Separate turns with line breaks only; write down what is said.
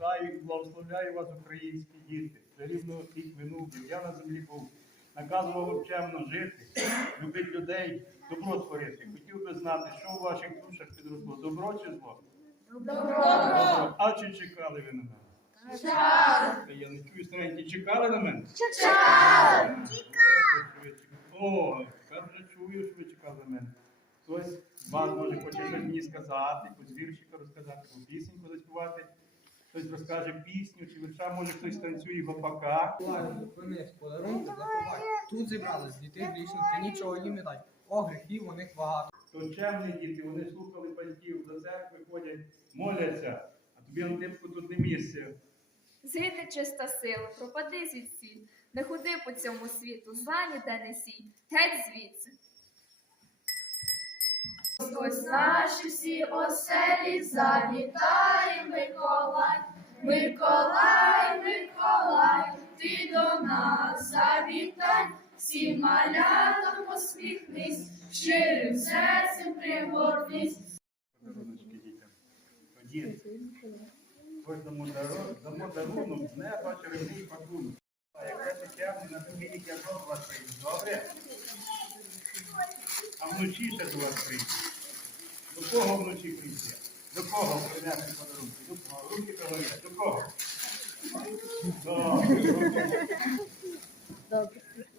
Вітаю і благословляю вас, українські діти. Рівно рік минув, я на землі був. Наказував вам чемно жити, любити людей, добро творити. Хотів би знати, що у ваших душах підросло, добро чи зло?
Добро!
А чи чекали ви на мене?
Чекали!
Я не чую, старенькі, чекали на мене?
Чекали!
О, я вже чую, що ви чекали на мене. Хтось з вас може хоче щось мені сказати, якусь віршика розказати, якусь пісеньку заспівати. Хтось розкаже пісню, чи вірша, може хтось танцює гопака.
Принес подарунки, заховай. Тут зібрались діти грішні, ти нічого їм не дай. О, гріхів у них багато.
То чемні діти, вони слухали батьків, до церкви ходять, моляться, а тобі, Антипку, тут не місце.
Згине чиста сила, пропади звідсіль, не ходи по цьому світу, зла ніде не сій, геть звідси.
Ось наші всі оселі завітає Миколай. Миколай, Миколай, ти до нас завітай, всім малятам посміхнись, щирим серцем пригорнись.
Подаруночки дітям. Тоді ось дамо дарунок з неба черевний пакунок. А яке чемний на такий рік, як до вас прийде. Добре? А вночі ще до вас прийде. До кого вночі прийде? До кого принесли подарунки? До кого? Руки поговорять. До кого? Добре.